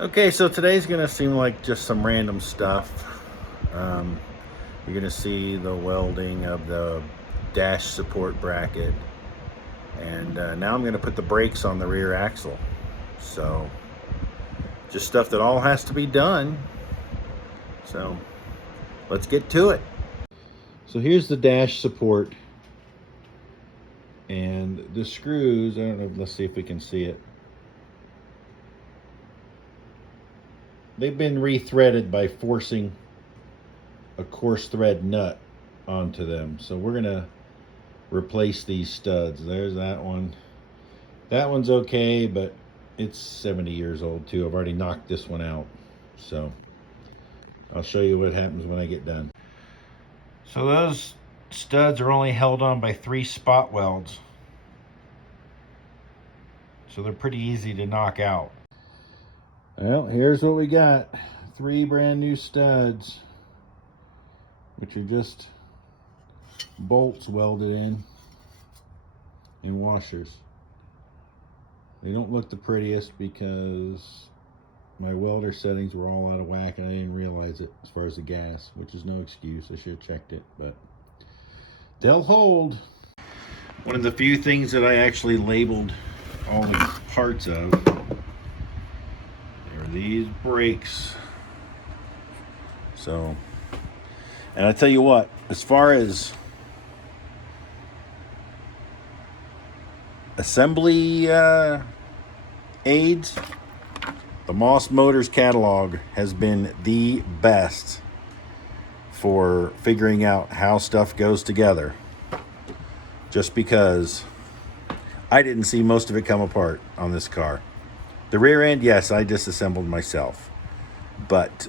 Okay, so today's gonna seem like just some random stuff. Um, you're gonna see the welding of the dash support bracket, and now I'm gonna put the brakes on the rear axle. So just stuff that all has to be done. So let's get to it. So here's the dash support, and the screws, I don't know, let's see if we can see it. They've been rethreaded by forcing a coarse thread nut onto them. So we're gonna replace these studs. There's that one. That one's okay, but it's 70 years old too. I've already knocked this one out. So I'll show you what happens when I get done. So those studs are only held on by 3 spot welds. So they're pretty easy to knock out. Well, here's what we got. 3 brand new studs, which are just bolts welded in and washers. They don't look the prettiest because my welder settings were all out of whack and I didn't realize it as far as the gas, which is no excuse. I should have checked it, but they'll hold. One of the few things that I actually labeled all the parts of are these brakes. So, and I tell you what, as far as assembly aids, the Moss Motors catalog has been the best for figuring out how stuff goes together, just because I didn't see most of it come apart on this car. The rear end, yes, I disassembled myself, but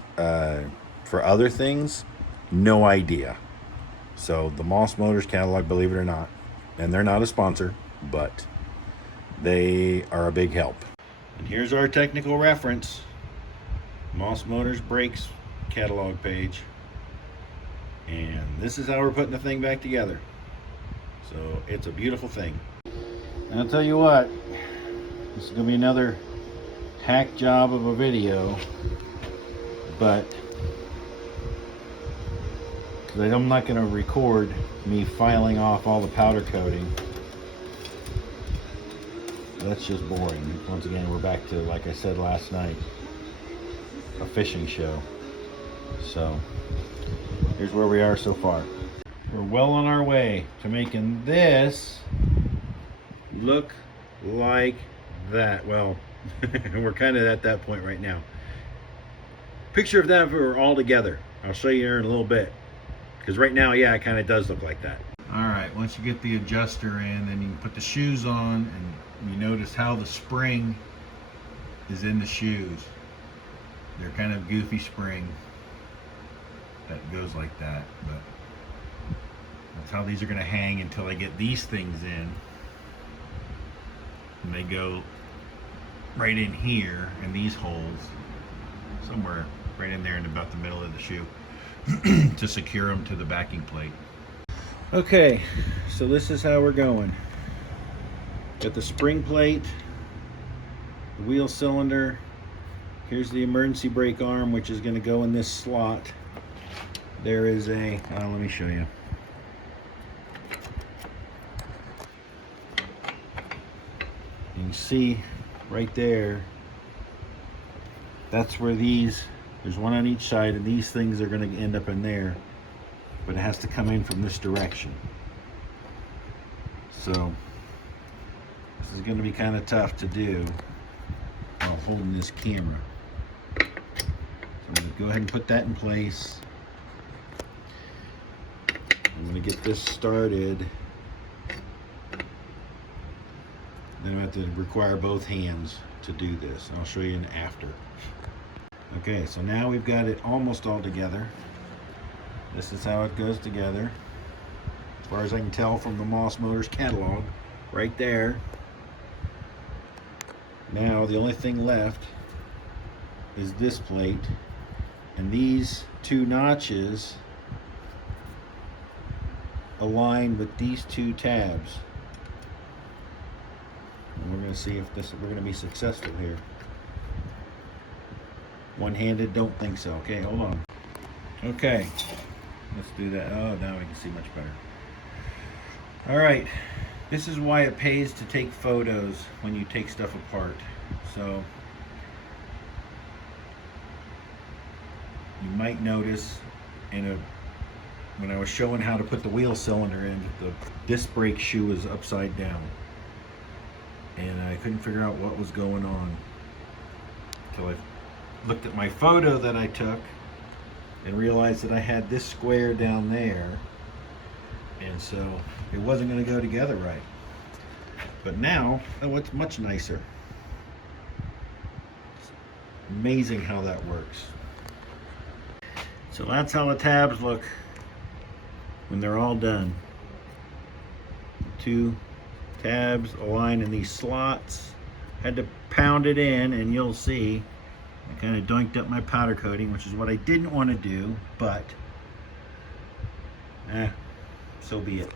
for other things, no idea. So the Moss Motors catalog, believe it or not, and they're not a sponsor, but they are a big help. And here's our technical reference, Moss Motors brakes catalog page. And this is how we're putting the thing back together. So it's a beautiful thing. And I'll tell you what, this is gonna be another hack job of a video, but because I'm not gonna record me filing off all the powder coating. That's just boring. Once again, we're back to, like I said last night, a fishing show. So here's where we are so far. We're well on our way to making this look like that. Well, we're kind of at that point right now. Picture of that if we were all together. I'll show you here in a little bit. Because right now, yeah, it kind of does look like that. All right, once you get the adjuster in, then you can put the shoes on, and you notice how the spring is in the shoes. They're kind of goofy spring that goes like that, but that's how these are going to hang until I get these things in. And they go right in here in these holes, somewhere right in there in about the middle of the shoe, to secure them to the backing plate. Okay, so this is how we're going. Got the spring plate, the wheel cylinder. Here's the emergency brake arm, which is going to go in this slot. There is a, let me show you. You can see right there, that's where there's one on each side, and these things are going to end up in there, but it has to come in from this direction. So this is going to be kind of tough to do while holding this camera. So I'm going to go ahead and put that in place. I'm going to get this started. Then I have to require both hands to do this. I'll show you an after. Okay, so now we've got it almost all together. This is how it goes together, as far as I can tell from the Moss Motors catalog, right there. Now the only thing left is this plate, and these 2 notches align with these 2 tabs. And we're going to see if we're going to be successful here. One-handed, don't think so. Okay, hold on. Okay, let's do that. Oh, now we can see much better. All right, this is why it pays to take photos when you take stuff apart. So you might notice when I was showing how to put the wheel cylinder in, the disc brake shoe was upside down. And I couldn't figure out what was going on until I looked at my photo that I took and realized that I had this square down there, and so it wasn't going to go together right. But now, oh, it's much nicer. It's amazing how that works. So that's how the tabs look when they're all done. The two tabs align in these slots. Had to pound it in, and you'll see I kind of doinked up my powder coating, which is what I didn't want to do, but so be it.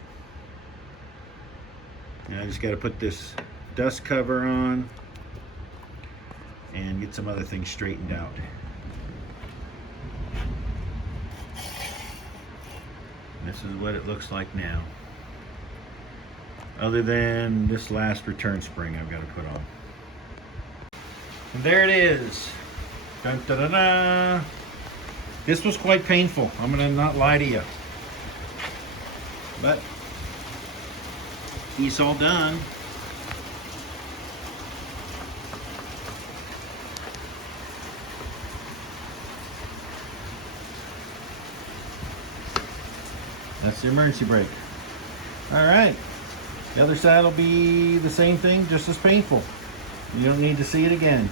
Now I just got to put this dust cover on and get some other things straightened out. This is what it looks like now, other than this last return spring I've got to put on. And there it is. Dun, da, da, da. This was quite painful, I'm gonna not lie to you, but he's all done. That's the emergency brake. All right, the other side will be the same thing, just as painful. You don't need to see it again.